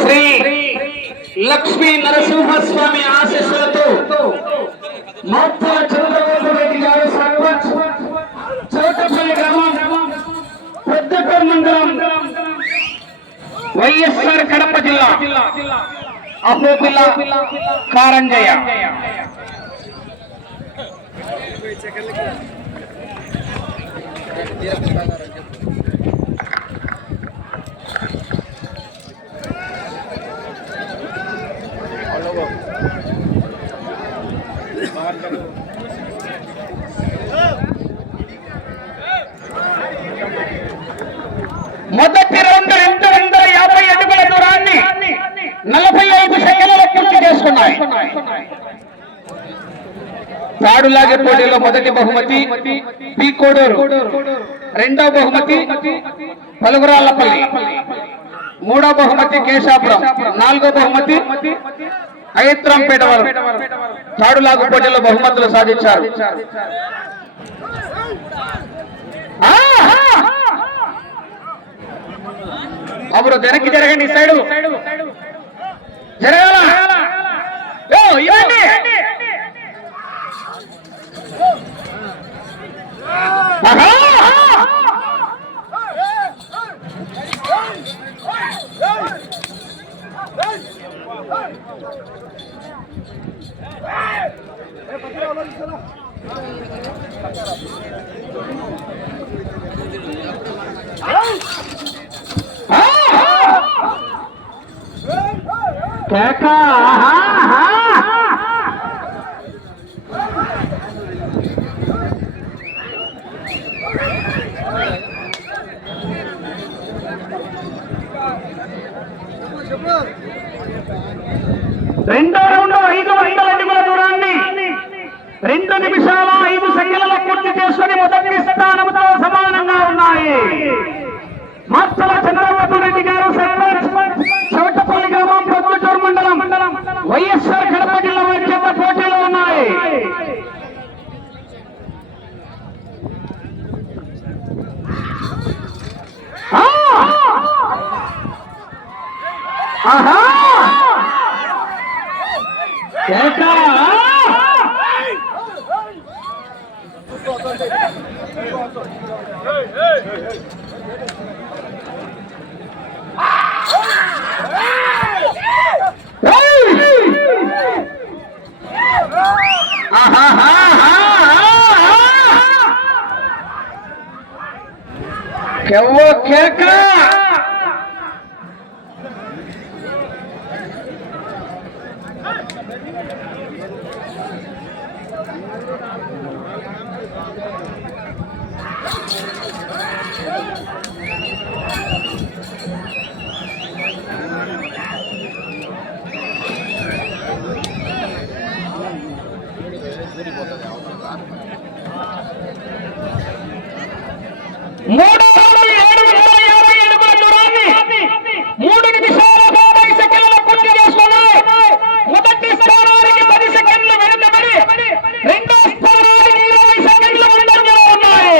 శ్రీ లక్ష్మీ నరసింహస్వామి వైఎస్ఆర్ కడప జిల్లా. అహోబిల్ల కారంజయ్య. మొదటి రెండు రెండు వందల యాభై అడుగుల దూరాన్ని నలభై ఐదు సెకండ్ల పూర్తి చేసుకున్నాయి. తాడులాగే పోటీలో మొదటి బహుమతి పి కోడూరు. రెండో బహుమతి పలుగురాళ్ళపల్లి మూడో బహుమతి కేశాపురం. నాలుగో బహుమతి అయత్రంపేట వారు. తాడులాగు పోటీలో బహుమతులు సాధించారు. ఆహా! అప్పుడు వెనక్కి జరగండి ఈ సైడు జరగాల ఓ, ఇవ్వండి. ఆహా! కేక రెండో రౌండ్ ఐదు వందల అడుగుల దూరాన్ని రెండు నిమిషాల ఐదు సెకండ్ల పూర్తి చేసుకుని మొదటి స్థానంతో సమానంగా ఉన్నాయి. మత్తల మండలం వైఎస్ఆర్ కడప జిల్లా మధ్య పోటీలో ఉన్నాయి ఆ! ఆహా కేక! కేవ్వ కేక మూడు వందల ఏడు వందల యాభై అడుగుల దూరాన్ని మూడు నిమిషాల యాభై సెకండ్ల పూర్తి చేసుకున్నాయి మొదటి స్థానానికి పది సెకండ్లు వెనుకబడి రెండో స్థానానికి ఇరవై సెకండ్లు ముందంజలో ఉన్నాయి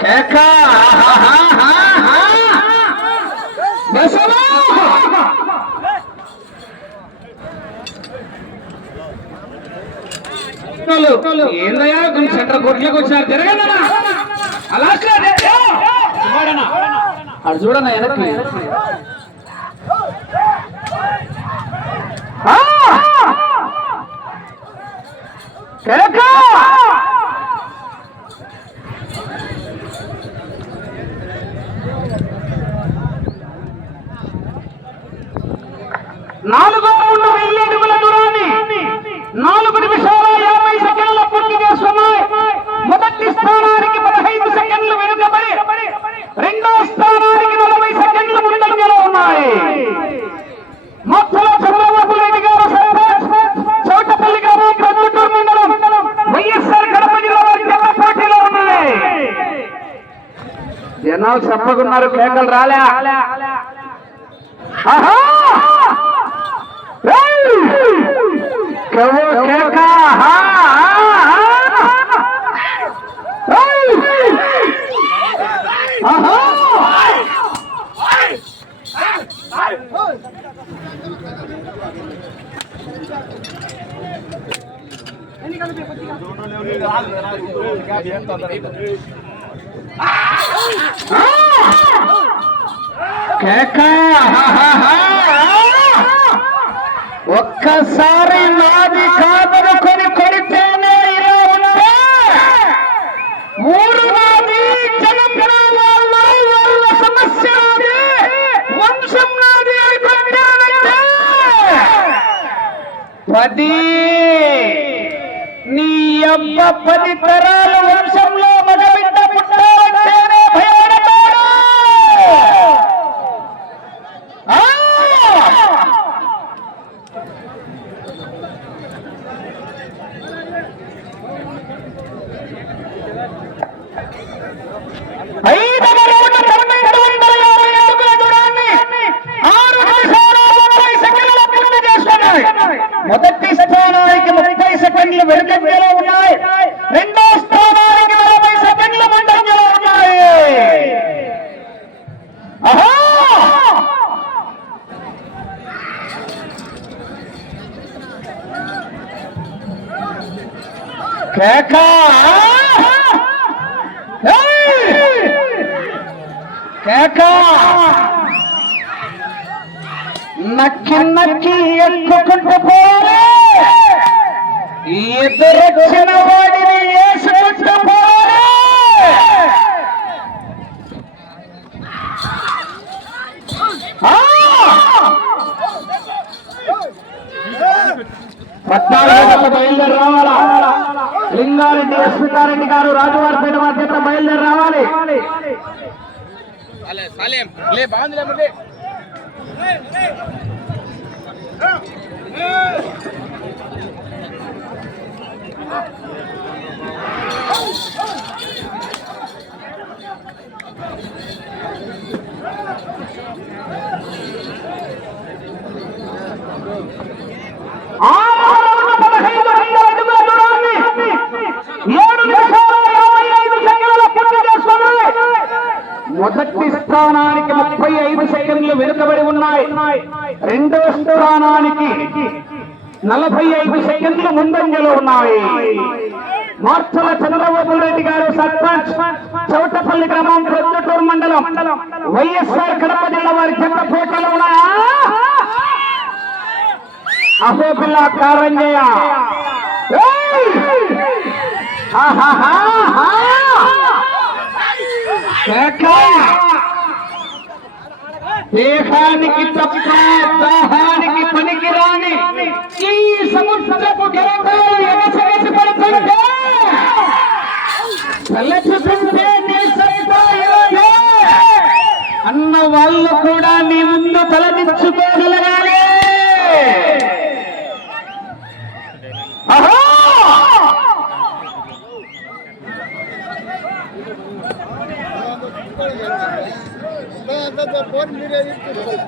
కేక బసవా ఏందయ్యా కొంచెం సెంటర్ కోట్లోకి వచ్చారు జరగదన్నా అలా అటు చూడన్నా వెనక్కి? నాలుగో ఉన్న వెయ్యి అడుగుల దూరాన్ని నాలుగు నిమిషాల యాభై సెకండ్ల పూర్తి చేస్తున్నాయి. మొదటి స్థానం పదహైదు సెకండ్లు వెనుకబడి రెండో స్థానానికి నలభై సెకండ్లు ముందంజలో ఉన్నాయి మొత్తల చంద్రబాబు రెడ్డి గారు సర్పంచ్ చౌటపల్లి గారు ప్రొద్దుటూరు మండలం వైఎస్ఆర్ కడప జిల్లా వారి జత పోటీలో ఉన్నాయి ఉన్నారు కేకలు రాలే. ఆహా! ఏయ్! కేక! ఆహా! కేక ఒక్కసారి నాది కాదనుకొని కొడితేనే ఇలా ఉంటే. మూడు నాది జనపద వాళ్ళ వాళ్ళ సమస్య నాది. వంశం నాది అనుకుంటానంటే పది నీ అమ్మ పది తరా వంశంలో మగబిడ్డ పుట్టాలంటేనే భయపడతాడు ఆ! ఐదవ రౌండ్ పన్నెండు వందల యాభై అడుగుల దూరాన్ని ఆరు నిమిషాల ముప్పై సెకండ్ల పూర్తి చేస్తున్నాయి మొదటి స్థానానికి ముప్పై సెకండ్లు వెనుకంజలో ఉన్నాయి రెండో స్థానానికి నలభై సెకండ్ల ముందంజలో ఉన్నాయి ఆహా కేక ఏయ్! కేక నక్కి నక్కి ఎక్కుకుంటూ పోలే ఎదురొచ్చిన వాడిని వేసుకుంటూ పోలే ఆ! పద్నాలుగు బయలుదేరి రావాలా లింగారెడ్డి ఎస్వికారెడ్డి గారు రాజువారిపేట మధ్యత బయలుదేరి రావాలి. ఆ సాలేం లే బాగుంది లేకపోతే ఆరు పదహైదు ఐదు అడుగుల దూరాన్ని ఏడు నిమిషాల యాభై ఐదు సెకండ్ల పూర్తి చేసుకున్నాయి మొదటి స్థానానికి ముప్పై ఐదు సెకండ్లు వెనుకబడి ఉన్నాయి. రెండో స్థానానికి నలభై ఐదు సెకండ్లు ముందంజలో ఉన్నాయి. మార్చల చంద్రబాబు రెడ్డి గారు సర్పంచ్ చౌటపల్లి గ్రామం ప్రొద్దుటూరు మండలం. వైఎస్ఆర్ కడప జిల్లా వారి చెత్త పోటీలో ఉన్నాయా? అహో పిల్ల కారంజయ్య. ఏయ్! దేహానికి తప్ప దాహానికి పనికిరాని ఈ సముద్రపు గెలకాలు పడుతుంటే అన్న వాళ్ళు కూడా నీ ముందు తలదించుకోగలగాలి direito.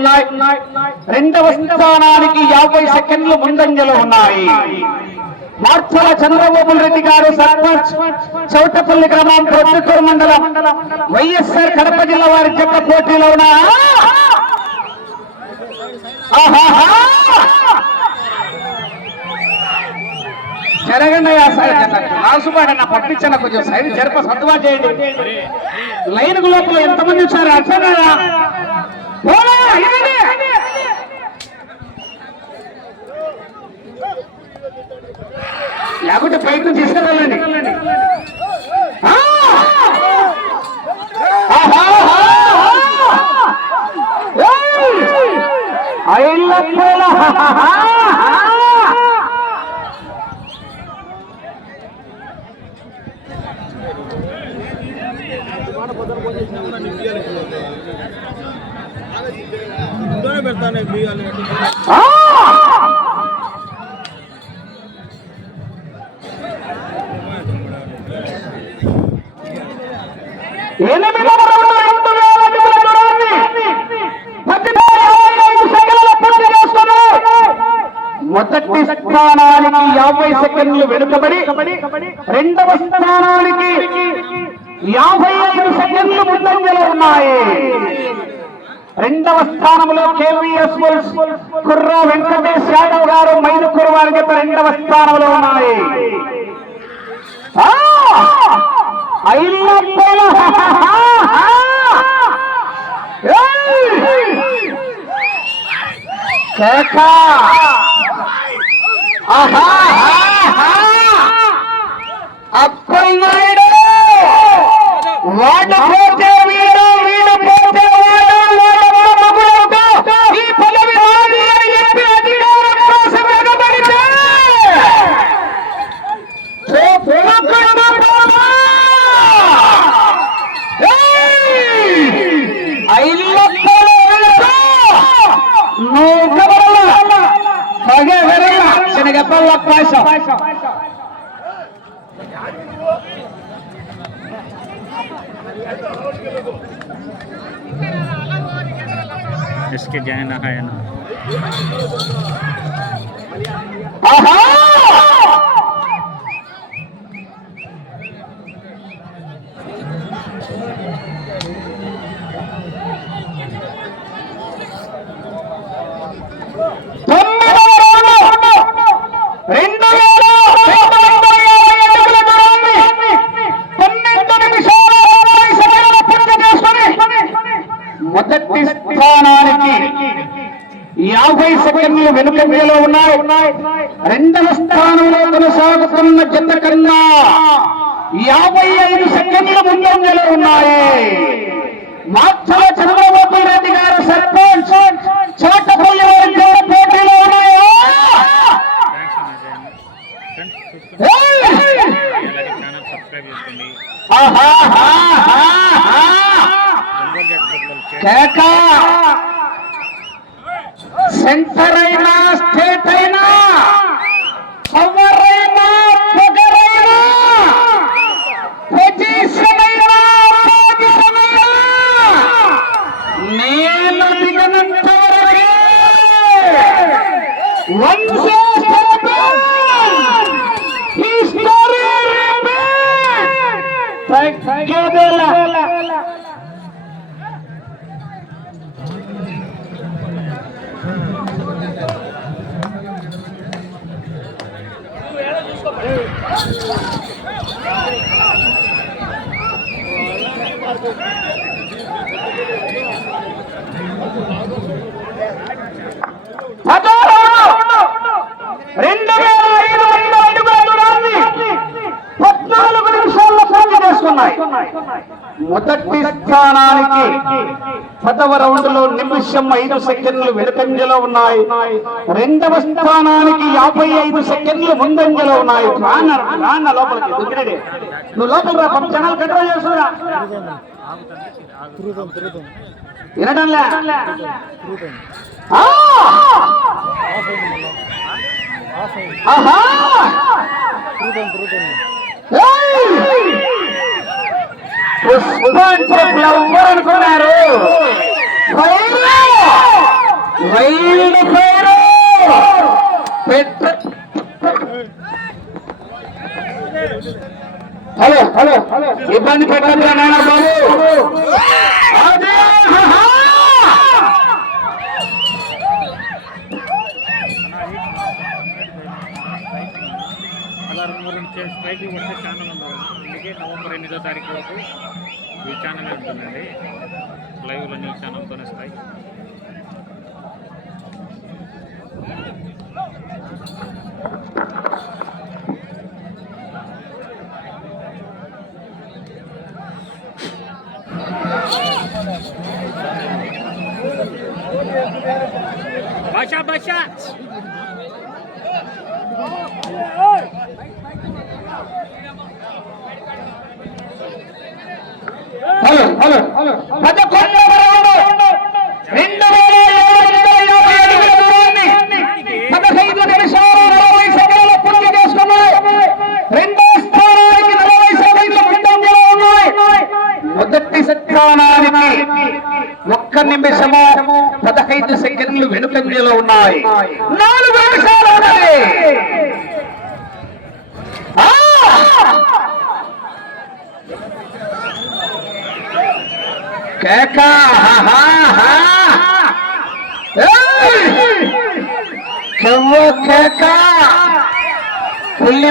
ఉన్నాయి. రెండవ స్థానానికి యాభై సెకండ్లు ముందంజలో ఉన్నాయి. మార్చల చంద్రబాబు రెడ్డి గారు సర్పంచ్ చౌటపల్లి గ్రామం ప్రొద్దుటూరు మండలం వైఎస్ఆర్ కడప జిల్లా వారి జట్ల పోటీలో ఉన్నా. జరగండి అయ్యా సైడ్ కొంచెం సైడ్ జరప సర్దుబా చేయండి. లైన్ లోపల ఎంతమంది వచ్చారు? అర్థం కదా లేకుంటే ప్రయత్నం నుంచి తీసుకెళ్ళండి ఎనిమిది మొదటి స్థానానికి యాభై సెకండ్లు వెనుకబడి రెండవ స్థానానికి యాభై ఐదు సెకండ్లు ముందంజలో ఉన్నాయి. రెండవ స్థానంలో కేవీఎస్ కుర్ర వెంకటేష్ యాదవ్ గారు మైదుకూరు వారి చేత రెండవ స్థానంలో ఉన్నాయి. ఆ! నాయుడు ఏయ్! వాడు মোল্লাক পয়সা इसके जाए ना है ना వెనుకంజలో ఉన్నాయి. రెండవ స్థానంలో కొనసాగుతున్న జత కన్నా యాభై ఐదు సెకండ్లు ముందంజలో ఉన్నాయి. మాచల చంద్రబాబు రెడ్డి గారు సర్పంచ్. చోటపల్లి వారి జత పోటీలో ఉన్నాయా? ఏయ్! సెంటర్ అయినా స్టేట్ అయినా పవర్ అయినా పొగరైనా పొజిషన్ అయినా పొజిషన్ అయినా నేను దిగనంత వరకే Once spoken, history రెండు రెండు వేల ఐదు వందల అడుగుల దూరాన్ని పద్నాలుగు నిమిషాల్లో పూర్తి మొదటి స్థానానికి పదవ రౌండ్లో నిమిషం ఐదు సెకండ్లు వెనుకంజలో ఉన్నాయి. రెండవ స్థానానికి యాభై ఐదు సెకండ్లు ముందంజలో ఉన్నాయి. రాన్న లోపలికి దుగ్గిరెడ్డి. నువ్వు లోపల రా కంట్రోల్ చేస్తున్నా వినడంలే ఆహా! ఏయ్! చెట్లు ఎవరు అనుకున్నారు ఫైరు! హలో హలో హలో ఇబ్బంది పెట్టద్దు నాన్న బాబు రెండు మూడు స్ట్రైక్ పడితే ఛానల్ ఉండదు అందుకే నవంబర్ ఎనిమిదో తారీఖు వరకు ఈ ఛానల్ ఉంటుందండి లైవ్లో ఈ ఛానల్తోనే స్ట్రైక్ భాషా భాష హలో హలో హలో పదకొండవ రౌండ్. రెండు వేల ఏడు వందల యాభై అడుగుల దూరాన్ని పదహైదు నిమిషాలు నలభై సెకండ్లు పూర్తి చేసుకున్నాయి. రెండో స్థానానికి నలభై సెకండ్లు ముందంజలో ఉన్నాయి. మొదటి స్థానానికి ఒక్క నిమిషము పదహైదు సెకండ్లు వెనుకంజలో ఉన్నాయి. నాలుగు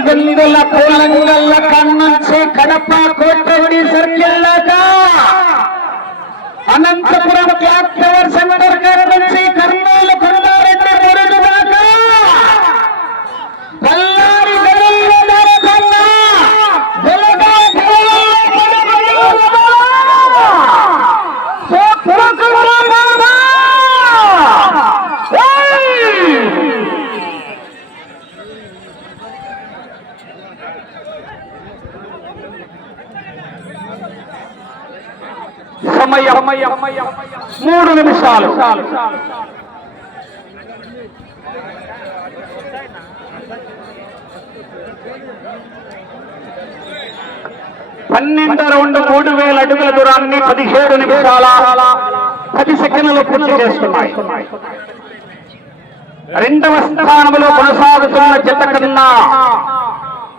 ಬಂದಿಲ್ಲ ಕೋಲಂಗಲ್ಲ ಕಣ್ಣಂಚೆ ಕಡಪ ಕೋಟಗುಡಿ ಸರ್ಕಲ್ ಅನಂತಪುರಕ್ಕೆ ಆಗ್ತವರು ಸಂಘ మూడు నిమిషాలు. పన్నెండు రెండు మూడు వేల అడుగుల దూరాన్ని పదిహేడు నిమిషాల పది సెకండ్లు పూర్తి చేస్తున్నాయి. రెండవ స్థానంలో కొనసాగుతున్న జత కన్నా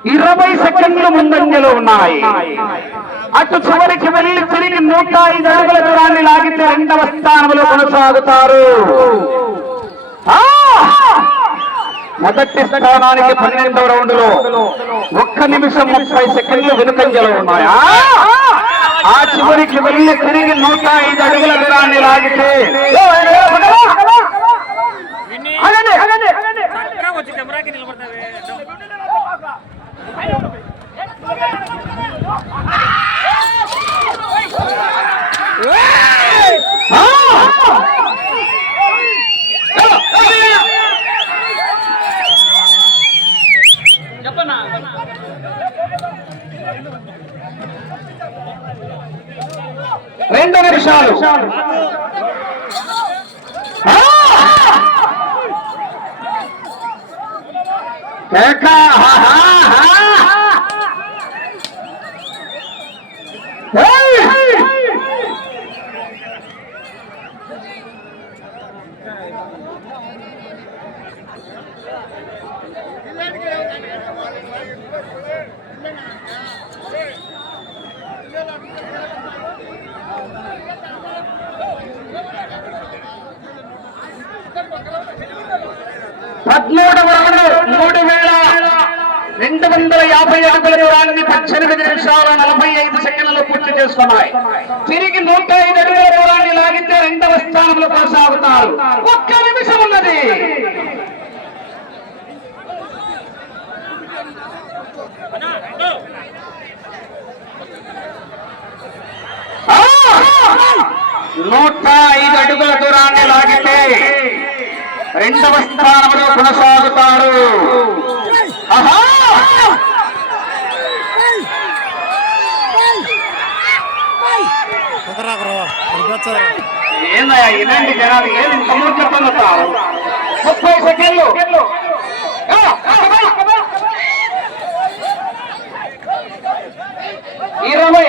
ఇరవై సెకండ్లు ముందంజలో ఉన్నాయి. అటు చివరికి వెళ్ళి తిరిగి నూట ఐదు అడుగుల దూరాన్ని లాగితే రెండవ స్థానంలో కొనసాగుతారు. మొదటి స్థానానికి పన్నెండవ రౌండ్లో ఒక్క నిమిషం ముప్పై సెకండ్లు వెనుకంజలో ఉన్నాయా. ఆ చివరికి వెళ్ళి తిరిగి నూట ఐదు అడుగుల దూరాన్ని లాగితే ఆగండి, ఆగండి, ఆగండి. చక్కగా వచ్చి కెమెరాకి నిలబడతావే ఆ! రెండు నిమిషాలు ఆ! కేక, హా, హా, హా. ఏయ్! పదమూడవ రౌండ్ మూడు వేల రెండు వందల యాభై అడుగుల దూరాన్ని పద్దెనిమిది నిమిషాల నలభై ఐదు సెకండ్లు పూర్తి చేసుకున్నాయి తిరిగి నూట ఐదు అడుగుల దూరాన్ని లాగితే రెండవ స్థానంలో కొనసాగుతారు. ఒక్క నిమిషం ఉన్నది. నూట ఐదు అడుగుల దూరాన్ని లాగితే రెండవ స్థానంలో కొనసాగుతారు. ఆహా! ఏందయ్యా ఇలాంటి జనాలు ఏది తమ్ముడు ముప్పై సెకండ్లు. ఆ, ఇరవై.